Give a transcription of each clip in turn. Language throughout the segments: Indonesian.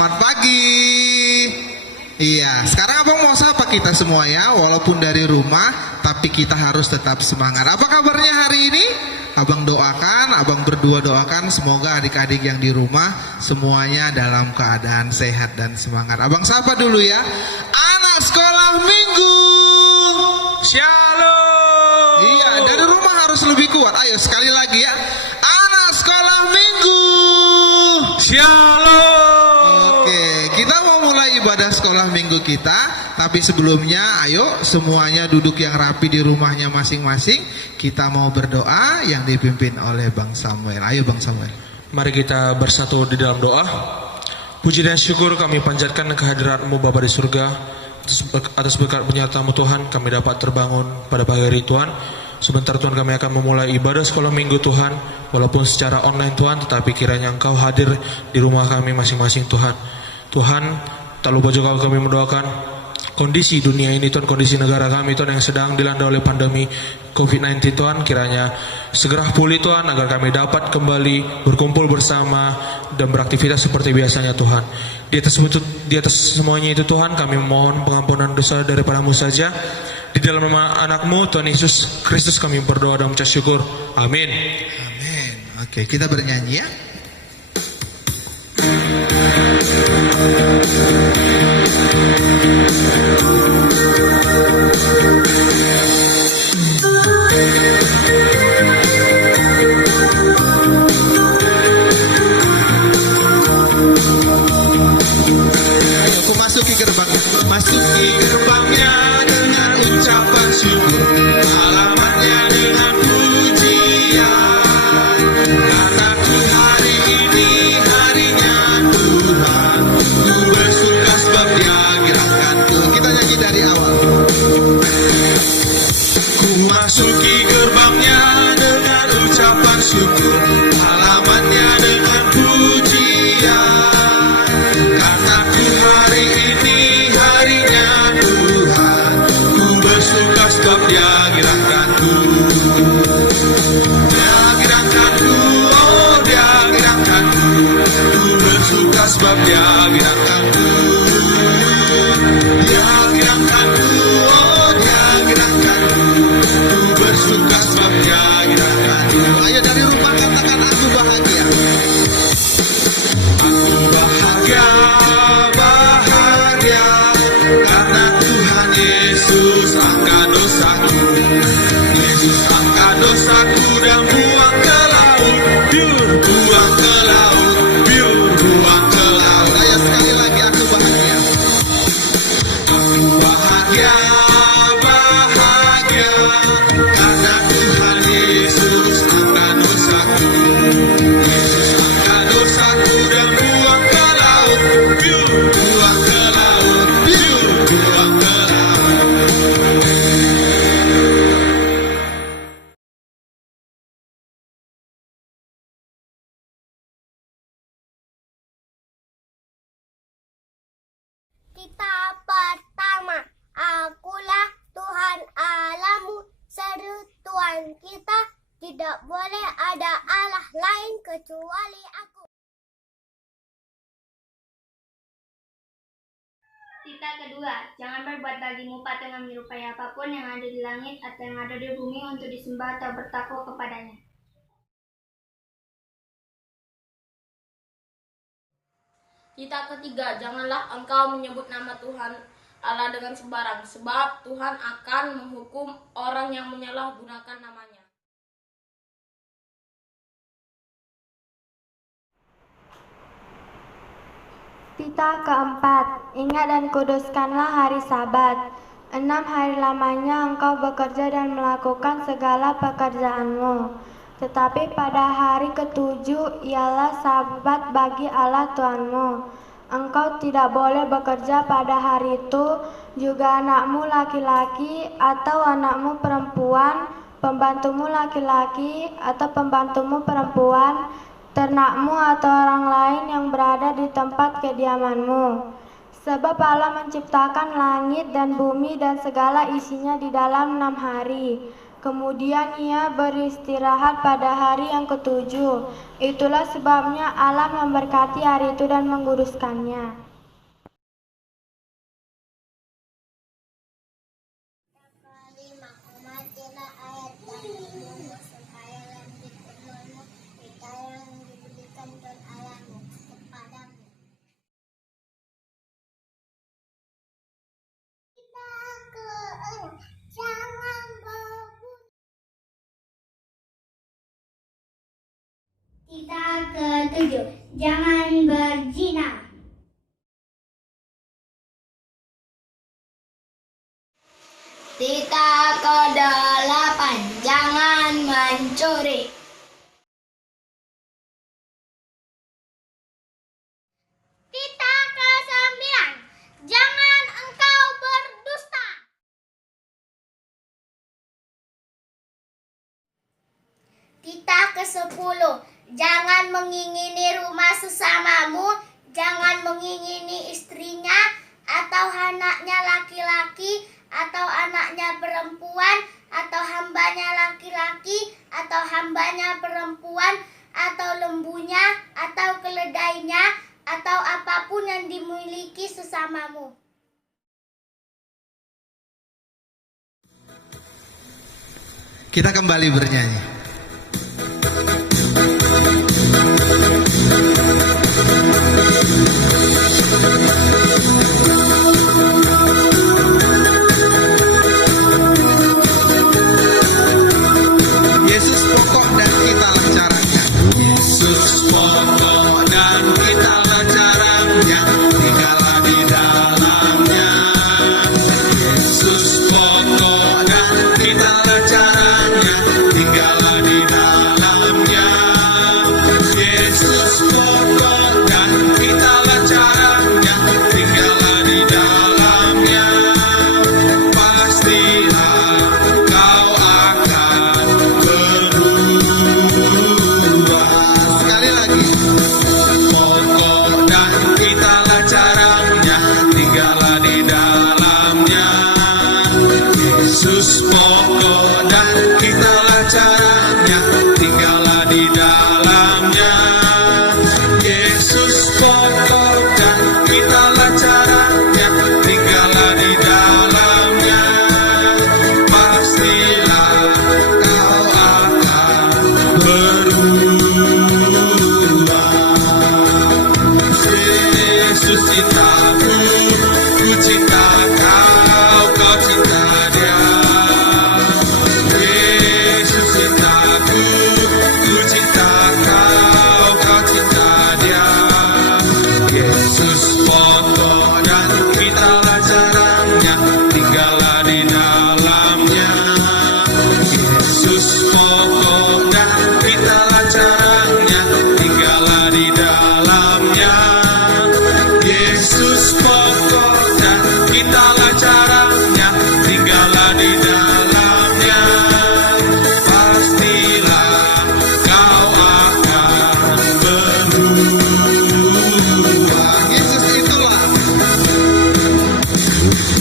Selamat pagi. Iya, sekarang abang mau sapa kita semua ya, walaupun dari rumah, tapi kita harus tetap semangat. Apa kabarnya hari ini? Abang doakan, abang berdua doakan semoga adik-adik yang di rumah semuanya dalam keadaan sehat dan semangat. Abang sapa dulu ya. Anak sekolah minggu. Shalom. Iya, dari rumah harus lebih kuat. Ayo sekali lagi ya. Anak sekolah minggu. Shalom. Oke, kita mau mulai ibadah sekolah minggu kita. Tapi sebelumnya ayo semuanya duduk yang rapi di rumahnya masing-masing. Kita mau berdoa yang dipimpin oleh Bang Samuel. Ayo Bang Samuel. Mari kita bersatu di dalam doa. Puji dan syukur kami panjatkan kehadirat-Mu Bapa di surga. Atas berkat penyertaan-Mu Tuhan, kami dapat terbangun pada pagi hari Tuhan. Sebentar Tuhan kami akan memulai ibadah sekolah minggu Tuhan. Walaupun secara online Tuhan, tetapi kiranya Engkau hadir di rumah kami masing-masing Tuhan. Tuhan, tak lupa juga kami mendoakan kondisi dunia ini Tuhan, kondisi negara kami Tuhan yang sedang dilanda oleh pandemi COVID-19 Tuhan, kiranya segera pulih Tuhan agar kami dapat kembali berkumpul bersama dan beraktivitas seperti biasanya Tuhan. Di atas semuanya itu Tuhan, kami mohon pengampunan dosa daripada-Mu saja. Di dalam nama anak-Mu Tuhan Yesus Kristus kami berdoa dan mengucap syukur. Amin. Amin. Oke, kita bernyanyi ya. Aku masuki gerbangnya dengan ucapan syukur, alamatnya dengan pujian. Karena ku hari ini harinya Tuhan, ku bersyukur sebab Dia gerakkanku. Kita nyanyi dari awal. Ku masuki gerbangnya dengan ucapan syukur, alamatnya dengan pujian. Karena ku hari ini harinya Tuhan, ku bersuka sebab Dia gerakkanku. Dia gerakkanku, oh Dia gerakkanku. Ku bersuka sebab Dia gerakkanku. Dia gerakkanku, oh Dia gerakkanku. Ku bersuka sebab Dia gerakkanku. Ayo dari rumah katakan aku bahagia. Aku bahagia, bahagia, karena Tuhan Yesus angkat dosaku. Yesus angkat dosaku dan buang ke laut, buang ke laut, buang ke laut. Ayo sekali lagi aku bahagia. Aku bahagia, bahagia, karena Tuhan Yesus angkat dosaku. Yesus angkat dosaku dan buang ke laut, buang ke laut, buang ke laut. Kita pertama, akulah Tuhan Allahmu, seru Tuhan kita, tidak boleh ada Allah lain kecuali aku. Kita kedua, jangan berbuat bagimu patung yang menyerupai apapun yang ada di langit atau yang ada di bumi untuk disembah atau bertakwa kepadanya. Kita ketiga, janganlah engkau menyebut nama Tuhan Allah dengan sembarang, sebab Tuhan akan menghukum orang yang menyalahgunakan namanya. Kita keempat, ingat dan kuduskanlah hari Sabat. 6 hari lamanya engkau bekerja dan melakukan segala pekerjaanmu. Tetapi pada hari ketujuh ialah Sabat bagi Allah Tuhanmu. Engkau tidak boleh bekerja pada hari itu, juga anakmu laki-laki atau anakmu perempuan, pembantumu laki-laki atau pembantumu perempuan, ternakmu atau orang lain yang berada di tempat kediamanmu. Sebab Allah menciptakan langit dan bumi dan segala isinya di dalam 6 hari. Kemudian ia beristirahat pada hari yang ketujuh. Itulah sebabnya Allah memberkati hari itu dan menguduskannya. Ayat yang supaya lanjut firman-Mu, kita yang diberikan Tuhan Allahmu kepadamu. Kita ke-6, jangan berbunyi. Kita ke-7, jangan berzina. Kita ke-8, jangan mencuri. Kita ke-9, jangan engkau berdusta. Kita ke-10, jangan mengingini rumah sesamamu, jangan mengingini istrinya, atau anaknya laki-laki, atau anaknya perempuan, atau hambanya laki-laki, atau hambanya perempuan, atau lembunya, atau keledainya, atau apapun yang dimiliki sesamamu. Kita kembali bernyanyi. Yesus pokok dan kitalah caranya. Yesus pokok dan kitalah caranya, tinggallah di dalamnya. Yesus pokok dan kitalah caranya, tinggallah di dalamnya. Yesus pokok dan kitalah caranya, tinggallah di dalamnya. Pastilah kau akan berubah. Sekali lagi. Pokok dan kitalah caranya, tinggallah di dalamnya. Yesus pokok dan kitalah caranya, tinggallah di dalamnya. Yesus pokok dan kitalah caranya, tinggallah di dalamnya. Pastilah kau akan berubah. Yesus cintaku, ku cinta kau, kau cinta dia. Yesus cintaku, ku cinta kau, kau cinta dia. Yesus pokok dan kitalah caranya, tinggallah di dalamnya. Yesus pokok dan kitalah caranya, tinggallah di dalamnya. Yesus pokok dan kitalah caranya, tinggallah di dalamnya. Pastilah kau akan berubah.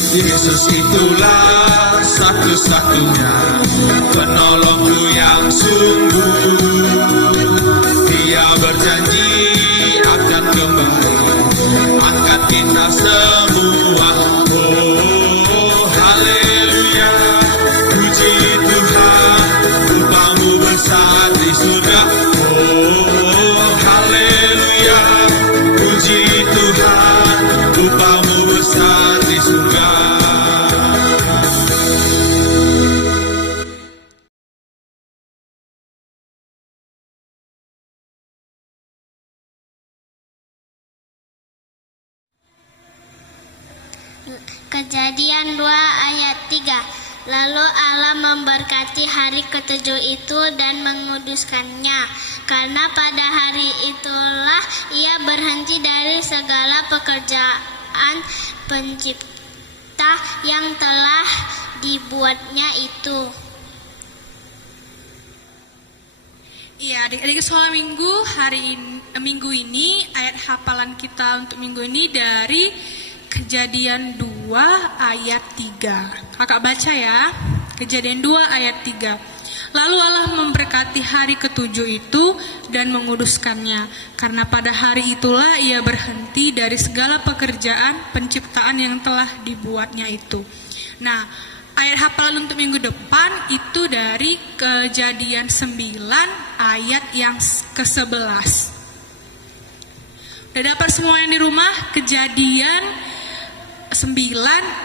Yesus itulah satu-satunya penolongku yang sungguh. Dia berjanji akan kembali angkat kita semua. Oh haleluya, puji Tuhan, upahmu besar di surga. Oh haleluya, puji Tuhan, upahmu besar di surga. Kejadian 2 ayat 3. Lalu Allah memberkati hari ketujuh itu dan menguduskannya, karena pada hari itulah ia berhenti dari segala pekerjaan pencipta yang telah dibuatnya itu. Iya, adik-adik sekolah minggu minggu ini ayat hafalan kita untuk minggu ini dari Kejadian 2 ayat 3. Kakak baca ya. Kejadian 2 ayat 3. Lalu Allah memberkati hari ketujuh itu dan menguduskannya, karena pada hari itulah ia berhenti dari segala pekerjaan penciptaan yang telah dibuatnya itu. Nah, ayat hafalan untuk minggu depan itu dari Kejadian 9 ayat yang ke-11. Udah dapat semua yang di rumah? Kejadian 9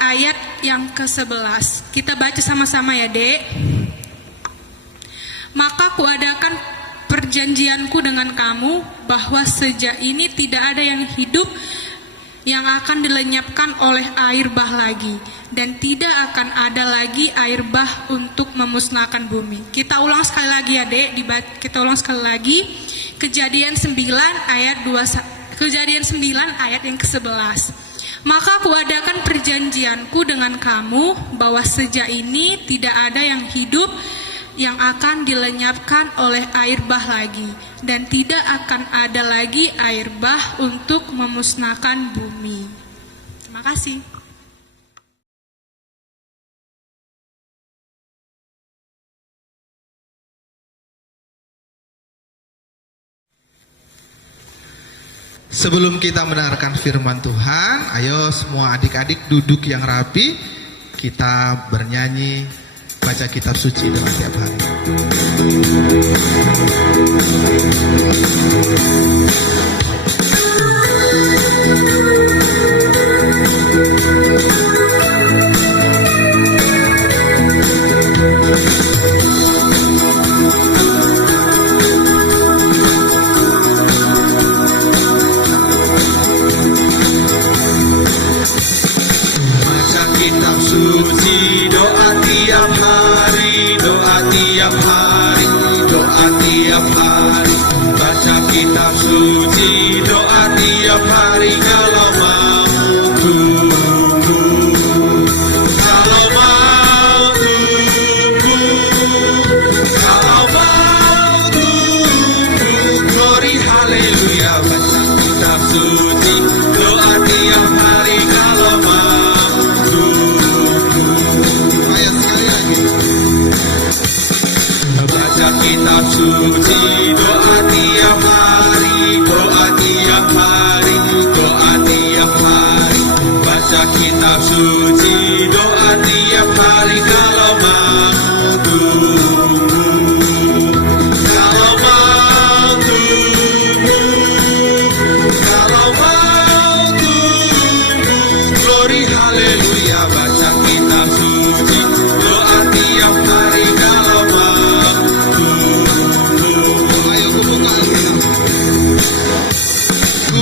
ayat yang ke-11. Kita baca sama-sama ya, Dek. Maka kuadakan perjanjianku dengan kamu bahwa sejak ini tidak ada yang hidup yang akan dilenyapkan oleh air bah lagi, dan tidak akan ada lagi air bah untuk memusnahkan bumi. Kita ulang sekali lagi ya, Dek. Kita ulang sekali lagi. Kejadian 9 ayat 9 ayat yang ke-11. Maka kuadakan perjanjianku dengan kamu bahwa sejak ini tidak ada yang hidup yang akan dilenyapkan oleh air bah lagi, dan tidak akan ada lagi air bah untuk memusnahkan bumi. Terima kasih. Sebelum kita mendengarkan firman Tuhan, ayo semua adik-adik duduk yang rapi. Kita bernyanyi, baca kitab suci dalam tiap hari. Kitab suci, doa tiap hari, doa tiap hari, doa tiap hari. Baca kitab suci, doa tiap hari. Kalau mau tunggu, kalau mau tunggu, kalau mau tunggu, glory haleluya. Baca kitab suci, doa tiap hari. Kalau mau kitab suci, doa tiap hari, doa tiap hari, doa tiap hari. Baca kitab suci, doa tiap hari. Kalau mau tunggu, kalau mau tunggu, kalau mau tunggu, glory haleluya. Baca kitab suci, doa tiap hari. Kalau mau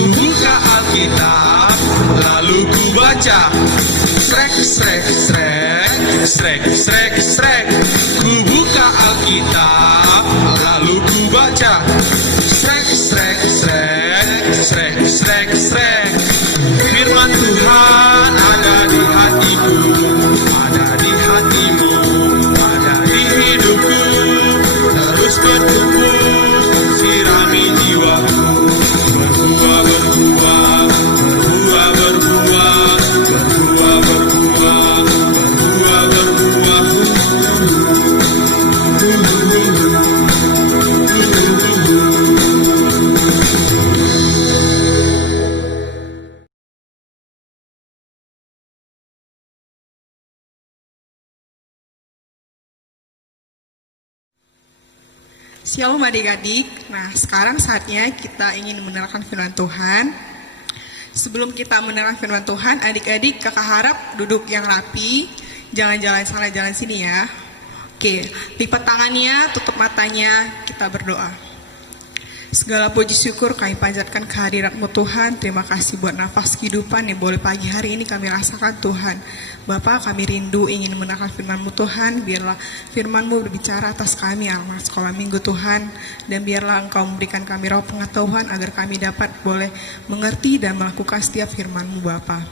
buka Alkitab, lalu ku baca. Srek, srek, srek, srek, srek, srek. Ku buka Alkitab, lalu ku baca. Srek, srek, srek, srek, srek, srek. Firman Tuhan ada di hatiku, ada di hatimu, ada di hidupku. Terus bertumbuh, sirami jiwaku. Berbuah, berbuah, berbuah, berbuah, berbuah, berbuah, berbuah, berbuah. Shalom adik-adik. Nah, sekarang saatnya kita ingin mendengarkan firman Tuhan. Sebelum kita mendengarkan firman Tuhan, adik-adik kakak harap duduk yang rapi. Jangan jalan sana jalan sini ya. Oke, lipat tangannya, tutup matanya, kita berdoa. Segala puji syukur kami panjatkan kehadirat-Mu Tuhan. Terima kasih buat nafas kehidupan yang boleh pagi hari ini kami rasakan Tuhan. Bapa, kami rindu ingin mendengarkan firman-Mu Tuhan. Biarlah firman-Mu berbicara atas kami anak sekolah minggu Tuhan. Dan biarlah Engkau memberikan kami roh pengetahuan agar kami dapat boleh mengerti dan melakukan setiap firman-Mu Bapa.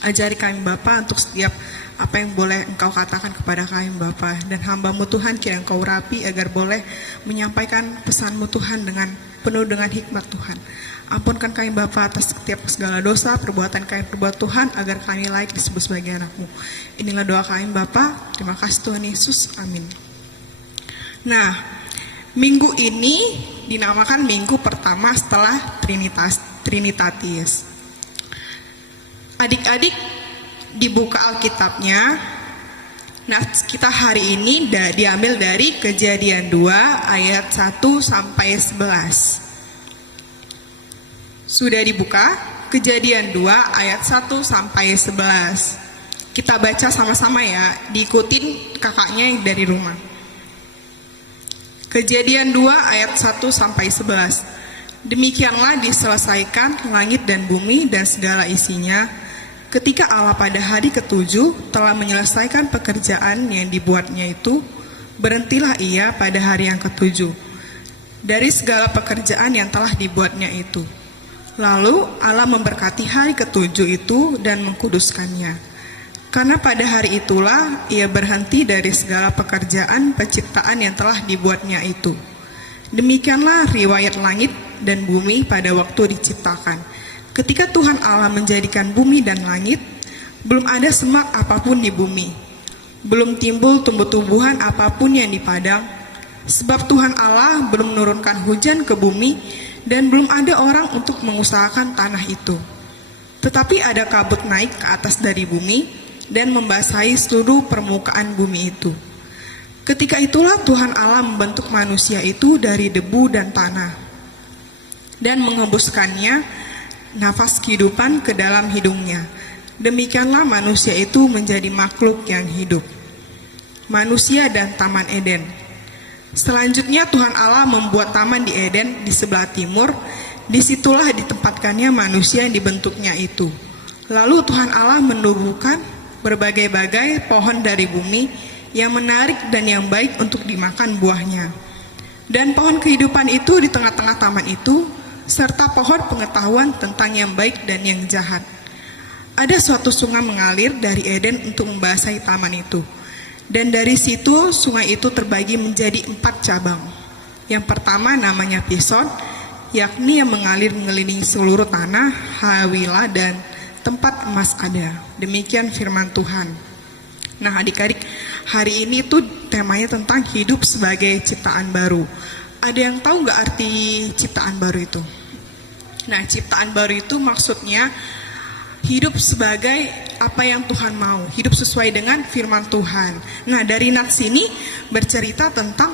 Ajari kami Bapa untuk setiap apa yang boleh Engkau katakan kepada kami Bapa. Dan hamba-Mu Tuhan kiranya Engkau urapi agar boleh menyampaikan pesan-Mu Tuhan dengan penuh dengan hikmat Tuhan. Ampunkan kami Bapa atas setiap segala dosa, perbuatan kami perbuat Tuhan, agar kami layak disebut sebagai anak-Mu. Inilah doa kami Bapa. Terima kasih Tuhan Yesus. Amin. Nah, minggu ini dinamakan minggu pertama setelah Trinitatis. Adik-adik dibuka Alkitabnya. Nah, kita hari ini diambil dari Kejadian 2 ayat 1 sampai 11. Sudah dibuka? Kejadian 2 ayat 1 sampai 11. Kita baca sama-sama ya, diikutin kakaknya yang dari rumah. Kejadian 2 ayat 1 sampai 11. Demikianlah diselesaikan langit dan bumi dan segala isinya, ketika Allah pada hari ketujuh telah menyelesaikan pekerjaan yang dibuatnya itu, berhentilah ia pada hari yang ketujuh dari segala pekerjaan yang telah dibuatnya itu. Lalu Allah memberkati hari ketujuh itu dan mengkuduskannya. Karena pada hari itulah ia berhenti dari segala pekerjaan penciptaan yang telah dibuatnya itu. Demikianlah riwayat langit dan bumi pada waktu diciptakan. Ketika Tuhan Allah menjadikan bumi dan langit, belum ada semak apapun di bumi. Belum timbul tumbuh-tumbuhan apapun yang di padang. Sebab Tuhan Allah belum menurunkan hujan ke bumi, dan belum ada orang untuk mengusahakan tanah itu. Tetapi ada kabut naik ke atas dari bumi, dan membasahi seluruh permukaan bumi itu. Ketika itulah Tuhan Allah membentuk manusia itu dari debu dan tanah, dan menghembuskannya nafas kehidupan ke dalam hidungnya. Demikianlah manusia itu menjadi makhluk yang hidup. Manusia dan Taman Eden. Selanjutnya Tuhan Allah membuat taman di Eden di sebelah timur. Disitulah ditempatkannya manusia yang dibentuknya itu. Lalu Tuhan Allah menumbuhkan berbagai-bagai pohon dari bumi yang menarik dan yang baik untuk dimakan buahnya. Dan pohon kehidupan itu di tengah-tengah taman itu, serta pohon pengetahuan tentang yang baik dan yang jahat. Ada suatu sungai mengalir dari Eden untuk membasahi taman itu. Dan dari situ sungai itu terbagi menjadi 4 cabang. Yang pertama namanya Pison, yakni yang mengalir mengelilingi seluruh tanah, Hawila dan tempat emas ada. Demikian firman Tuhan. Nah adik-adik, hari ini tuh temanya tentang hidup sebagai ciptaan baru. Ada yang tahu nggak arti ciptaan baru itu? Nah, ciptaan baru itu maksudnya hidup sebagai apa yang Tuhan mau, hidup sesuai dengan firman Tuhan. Nah, dari nats ini bercerita tentang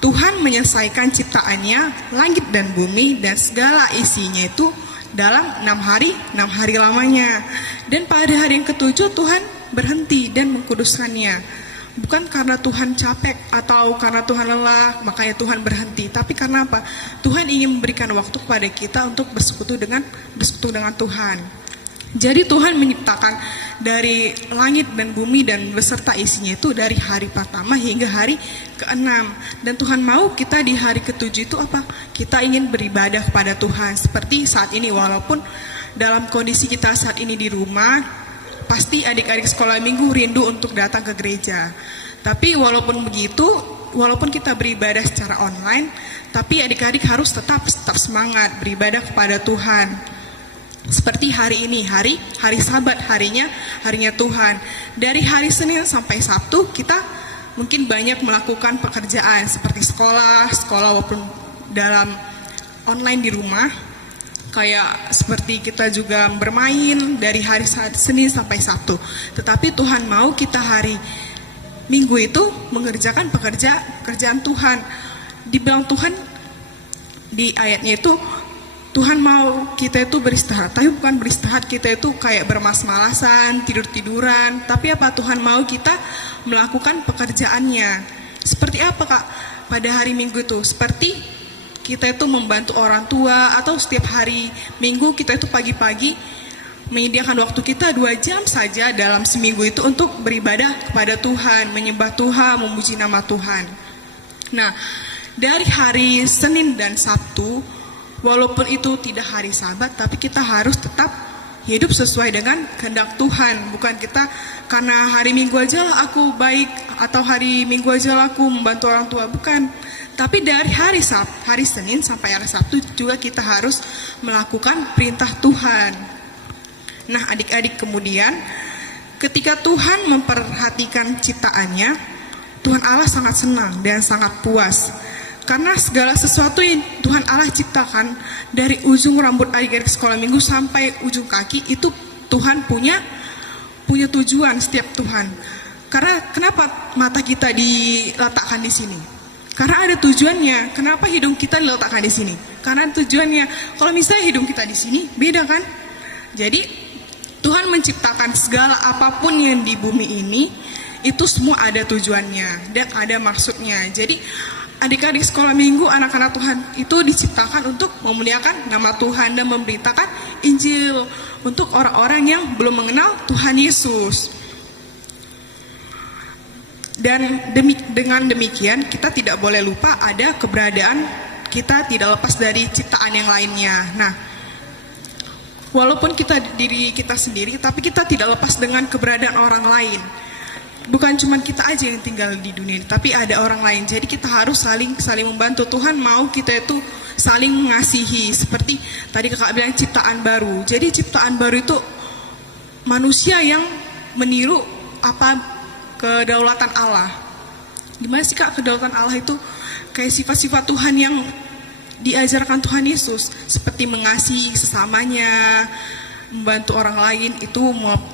Tuhan menyelesaikan ciptaannya, langit dan bumi dan segala isinya itu dalam 6 hari lamanya. Dan pada hari yang ketujuh Tuhan berhenti dan mengkuduskannya. Bukan karena Tuhan capek atau karena Tuhan lelah, makanya Tuhan berhenti. Tapi karena apa? Tuhan ingin memberikan waktu kepada kita untuk bersekutu dengan Tuhan. Jadi Tuhan menciptakan dari langit dan bumi dan beserta isinya itu dari hari pertama hingga hari ke-6. Dan Tuhan mau kita di hari ke-7 itu apa? Kita ingin beribadah kepada Tuhan. Seperti saat ini, walaupun dalam kondisi kita saat ini di rumah, pasti adik-adik sekolah minggu rindu untuk datang ke gereja. Tapi walaupun begitu, walaupun kita beribadah secara online, tapi adik-adik harus tetap semangat beribadah kepada Tuhan. Seperti hari ini, hari Sabat, harinya Tuhan. Dari hari Senin sampai Sabtu kita mungkin banyak melakukan pekerjaan seperti sekolah walaupun dalam online di rumah. Kayak seperti kita juga bermain dari hari Senin sampai Sabtu. Tetapi Tuhan mau kita hari Minggu itu mengerjakan pekerjaan Tuhan. Dibilang Tuhan di ayatnya itu, Tuhan mau kita itu beristirahat. Tapi bukan beristirahat kita itu kayak bermas-malasan, tidur-tiduran. Tapi apa? Tuhan mau kita melakukan pekerjaannya. Seperti apa Kak? Pada hari Minggu itu seperti kita itu membantu orang tua, atau setiap hari Minggu kita itu pagi-pagi menyediakan waktu kita 2 jam saja dalam seminggu itu untuk beribadah kepada Tuhan, menyembah Tuhan, memuji nama Tuhan. Nah, dari hari Senin dan Sabtu, walaupun itu tidak hari Sabat, tapi kita harus tetap hidup sesuai dengan kehendak Tuhan. Bukan kita karena hari Minggu aja lah aku baik, atau hari Minggu aja lah aku membantu orang tua. Bukan. Tapi dari hari Senin sampai hari Sabtu juga kita harus melakukan perintah Tuhan. Nah, adik-adik, kemudian ketika Tuhan memperhatikan ciptaannya, Tuhan Allah sangat senang dan sangat puas. Karena segala sesuatu yang Tuhan Allah ciptakan, dari ujung rambut adik-adik sekolah minggu sampai ujung kaki, itu Tuhan punya tujuan setiap Tuhan. Karena kenapa mata kita diletakkan di sini? Karena ada tujuannya. Kenapa hidung kita diletakkan di sini? Karena tujuannya. Kalau misalnya hidung kita di sini, beda kan? Jadi Tuhan menciptakan segala apapun yang di bumi ini, itu semua ada tujuannya dan ada maksudnya. Jadi adik-adik sekolah minggu, anak-anak Tuhan itu diciptakan untuk memuliakan nama Tuhan dan memberitakan Injil untuk orang-orang yang belum mengenal Tuhan Yesus. Dan dengan demikian kita tidak boleh lupa ada keberadaan kita tidak lepas dari ciptaan yang lainnya. Nah, walaupun diri kita sendiri, tapi kita tidak lepas dengan keberadaan orang lain. Bukan cuma kita aja yang tinggal di dunia, tapi ada orang lain. Jadi kita harus saling membantu. Tuhan mau kita itu saling mengasihi. Seperti tadi kakak bilang ciptaan baru. Jadi ciptaan baru itu manusia yang meniru kedaulatan Allah. Gimana sih kak kedaulatan Allah itu? Kayak sifat-sifat Tuhan yang diajarkan Tuhan Yesus. Seperti mengasihi sesamanya, membantu orang lain, itu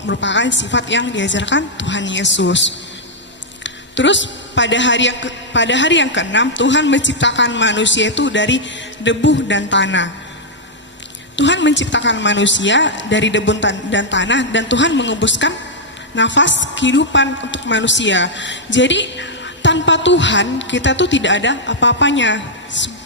merupakan sifat yang diajarkan Tuhan Yesus. Terus pada hari yang ke-6 Tuhan menciptakan manusia itu dari debu dan tanah. Tuhan menciptakan manusia dari debu dan tanah, dan Tuhan mengembuskan nafas kehidupan untuk manusia. Jadi tanpa Tuhan kita tuh tidak ada apa-apanya.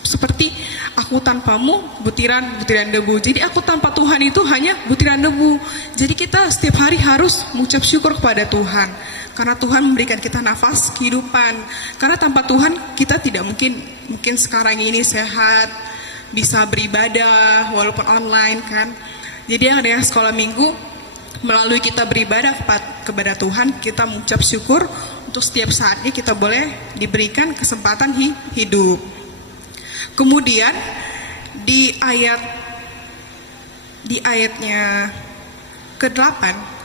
Seperti aku tanpamu butiran debu. Jadi aku tanpa Tuhan itu hanya butiran debu. Jadi kita setiap hari harus mengucap syukur kepada Tuhan, karena Tuhan memberikan kita nafas kehidupan. Karena tanpa Tuhan kita tidak mungkin sekarang ini sehat, bisa beribadah walaupun online kan. Jadi yang ada sekolah minggu, melalui kita beribadah kepada Tuhan, kita mengucap syukur untuk setiap saatnya kita boleh diberikan kesempatan hidup. Kemudian di ayatnya ke-8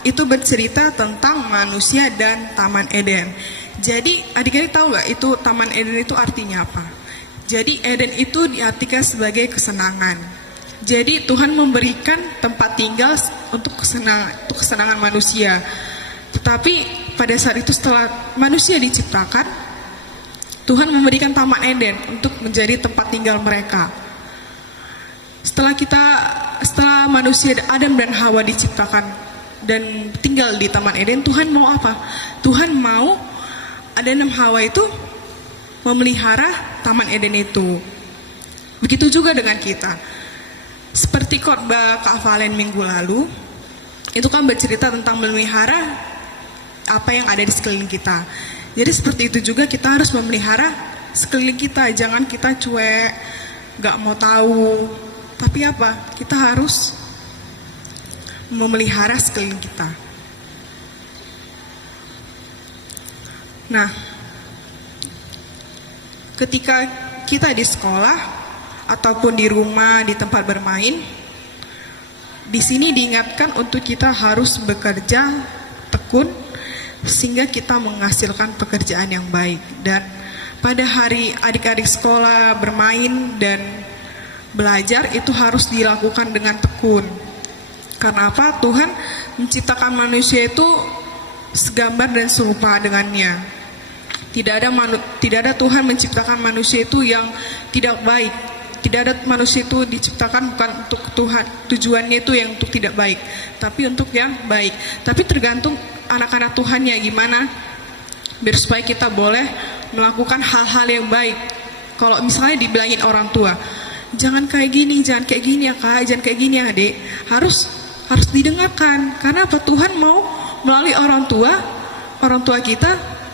itu bercerita tentang manusia dan Taman Eden. Jadi adik-adik tahu nggak itu Taman Eden itu artinya apa? Jadi Eden itu diartikan sebagai kesenangan. Jadi Tuhan memberikan tempat tinggal untuk kesenangan manusia. Tetapi pada saat itu setelah manusia diciptakan, Tuhan memberikan Taman Eden untuk menjadi tempat tinggal mereka. Setelah manusia Adam dan Hawa diciptakan dan tinggal di Taman Eden, Tuhan mau apa? Tuhan mau Adam dan Hawa itu memelihara Taman Eden itu. Begitu juga dengan kita. Seperti khotbah Kak Valen minggu lalu, itu kan bercerita tentang memelihara apa yang ada di sekeliling kita. Jadi seperti itu juga kita harus memelihara sekeliling kita. Jangan kita cuek, gak mau tahu. Tapi apa? Kita harus memelihara sekeliling kita. Nah, ketika kita di sekolah ataupun di rumah, di tempat bermain, di sini diingatkan untuk kita harus bekerja tekun sehingga kita menghasilkan pekerjaan yang baik. Dan pada hari adik-adik sekolah bermain dan belajar itu harus dilakukan dengan tekun. Karena apa? Tuhan menciptakan manusia itu segambar dan serupa dengannya. Tidak ada Tuhan menciptakan manusia itu yang tidak baik. Tidak ada manusia itu diciptakan bukan untuk Tuhan, tujuannya itu yang untuk tidak baik, tapi untuk yang baik. Tapi tergantung anak-anak Tuhannya gimana, biar supaya kita boleh melakukan hal-hal yang baik. Kalau misalnya dibilangin orang tua, jangan kayak gini ya kak, jangan kayak gini ya adik, harus didengarkan. Karena apa? Tuhan mau melalui orang tua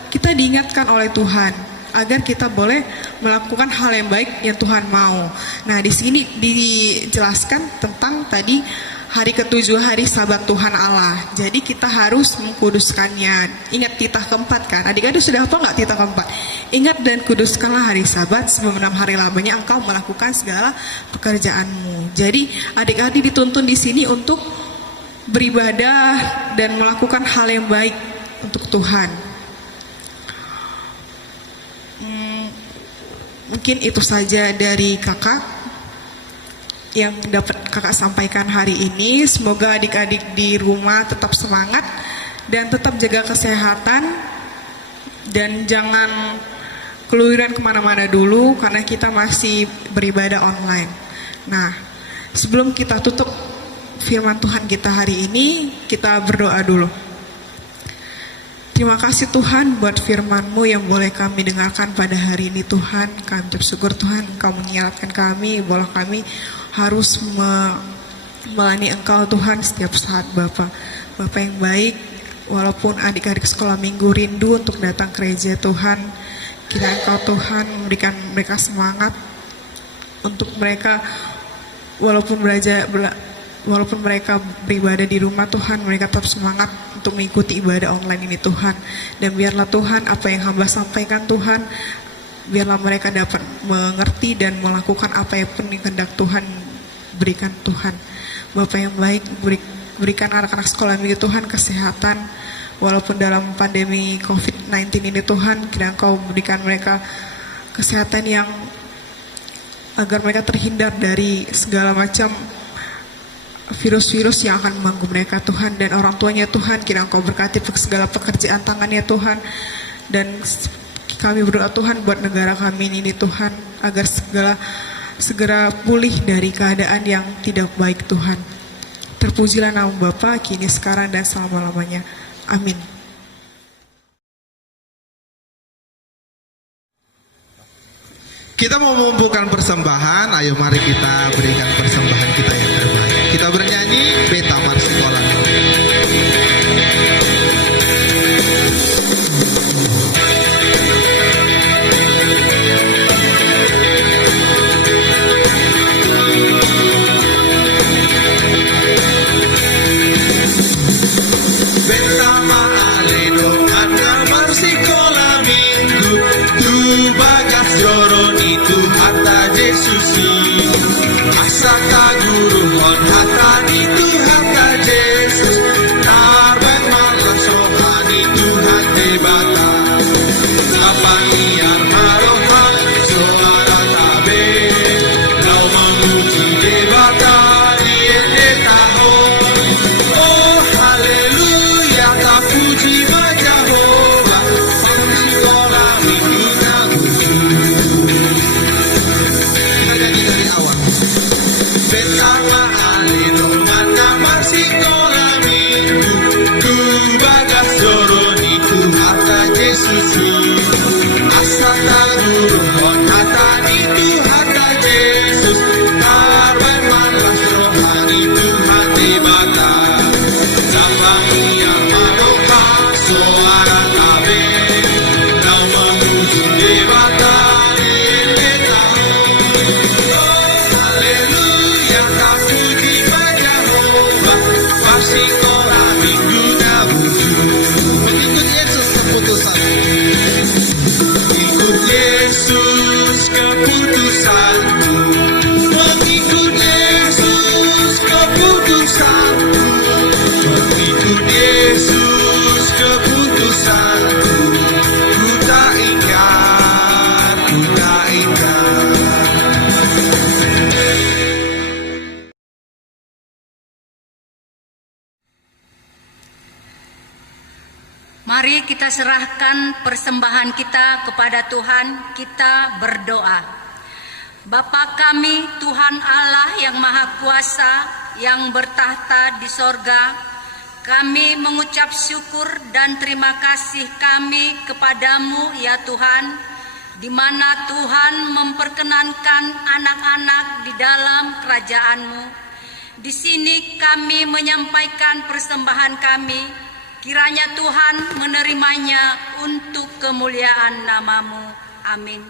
kita diingatkan oleh Tuhan agar kita boleh melakukan hal yang baik yang Tuhan mau. Nah, di sini dijelaskan tentang tadi hari ketujuh hari Sabat Tuhan Allah. Jadi kita harus mengkuduskannya. Ingat titah keempat kan? Adik-adik sudah apa nggak titah keempat? Ingat dan kuduskanlah hari Sabat, sebab 6 hari lamanya engkau melakukan segala pekerjaanmu. Jadi adik-adik dituntun di sini untuk beribadah dan melakukan hal yang baik untuk Tuhan. Mungkin itu saja dari kakak yang dapat kakak sampaikan hari ini. Semoga adik-adik di rumah tetap semangat dan tetap jaga kesehatan, dan jangan keluyuran kemana-mana dulu karena kita masih beribadah online. Nah, sebelum kita tutup firman Tuhan kita hari ini, kita berdoa dulu. Terima kasih Tuhan buat firman-Mu yang boleh kami dengarkan pada hari ini Tuhan. Kami bersyukur Tuhan Engkau mengingatkan kami bahwa kami harus melayani Engkau Tuhan setiap saat Bapa. Bapa yang baik, walaupun adik-adik sekolah minggu rindu untuk datang ke gereja Tuhan, kiranya Engkau Tuhan memberikan mereka semangat untuk mereka walaupun mereka beribadah di rumah Tuhan, mereka tetap semangat untuk mengikuti ibadah online ini Tuhan. Dan biarlah Tuhan apa yang hamba sampaikan Tuhan, biarlah mereka dapat mengerti dan melakukan apa yang pun kehendak Tuhan berikan Tuhan. Bapa yang baik, berikan anak-anak sekolah minggu Tuhan kesehatan walaupun dalam pandemi COVID-19 ini Tuhan. Kiranya Engkau berikan mereka kesehatan yang agar mereka terhindar dari segala macam virus-virus yang akan mengganggu mereka Tuhan. Dan orang tuanya Tuhan, kiranya Engkau berkati segala pekerjaan tangannya Tuhan. Dan kami berdoa Tuhan buat negara kami ini Tuhan, agar segera pulih dari keadaan yang tidak baik Tuhan. Terpujilah nama Bapa kini sekarang dan selama-lamanya. Amin. Kita mau mengumpulkan persembahan. Ayo mari kita berikan persembahan kita yang terbaik. Kita bernyanyi Beta Marsikola. Asaka guru hon hatani Tuhan ka Jesus, tarban malah sohani Tuhan debata, kapanian marohan suara tabe, lau memuji debata diende tahon. Oh haleluya, tak puji Jehovah, sekolah minggu naguju. Kita nyanyi dari awal. Bersama alinu maka masih kolam minggu, ku bagas doron itu harta Yesusi, asata guru hon hatani itu harta Yesus, tarban malas rohani Tuhan debata, zapang yang maroka suara tabe, lau memuji debata diende tahun. Mengikut Yesus keputusan. Ikut Yesus keputusanku, mengikut Yesus keputusanku, mengikut Yesus keputusanku, ku tak ingat, ku tak ingat. Mari kita serahkan persembahan kita kepada Tuhan, kita berdoa. Bapa kami, Tuhan Allah yang Maha Kuasa, yang bertahta di sorga, kami mengucap syukur dan terima kasih kami kepadamu ya Tuhan, di mana Tuhan memperkenankan anak-anak di dalam kerajaan-Mu. Di sini kami menyampaikan persembahan kami, kiranya Tuhan menerimanya untuk kemuliaan nama-Mu. Amin.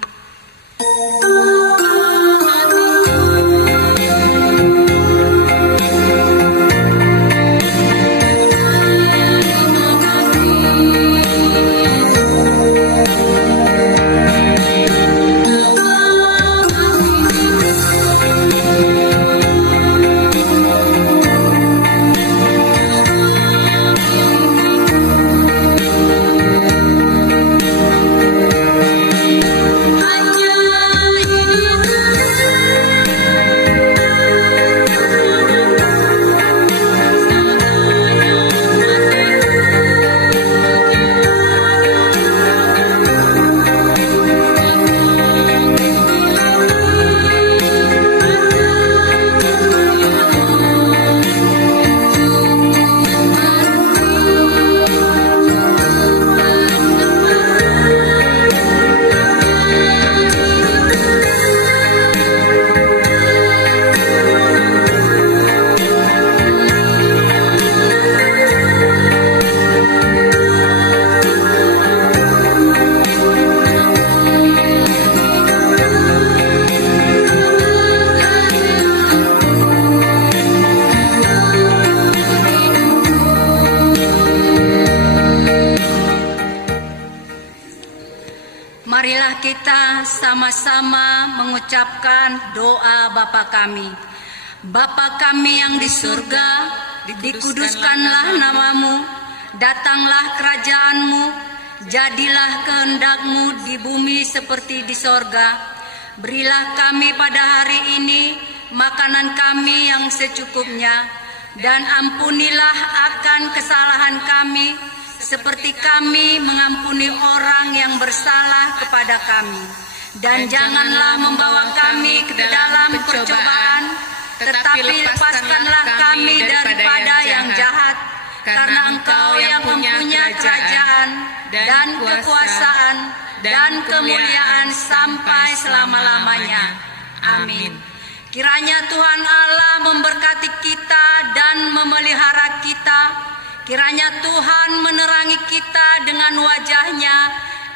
bersama-sama mengucapkan doa Bapa kami. Bapa kami yang di surga, dikuduskanlah namamu, datanglah kerajaanmu, jadilah kehendak-Mu di bumi seperti di sorga. Berilah kami pada hari ini makanan kami yang secukupnya, dan ampunilah akan kesalahan kami, seperti kami mengampuni orang yang bersalah kepada kami. Dan janganlah membawa kami ke dalam percobaan, tetapi lepaskanlah kami daripada yang jahat, karena Engkau yang mempunyai kerajaan dan kekuasaan dan kemuliaan sampai selama-lamanya. Amin. Kiranya Tuhan Allah memberkati kita dan memelihara kita. Kiranya Tuhan menerangi kita dengan wajah-Nya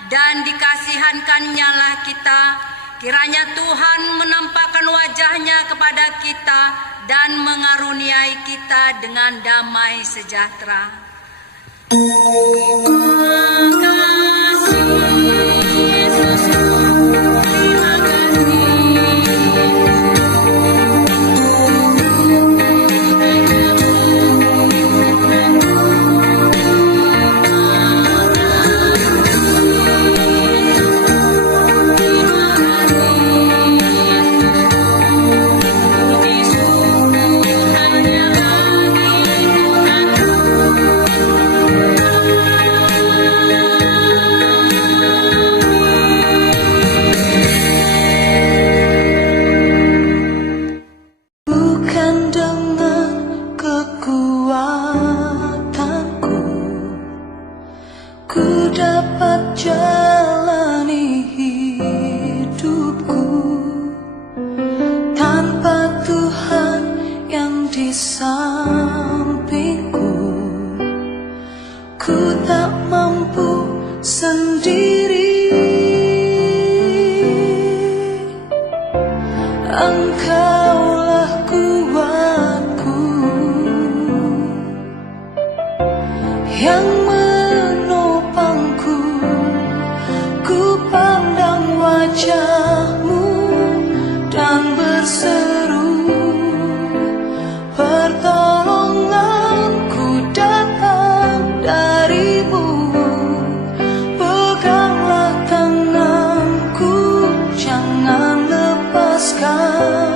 dan dikasihankan-Nya lah kita. Kiranya Tuhan menampakkan wajah-Nya kepada kita dan mengaruniai kita dengan damai sejahtera. Jangan lepaskan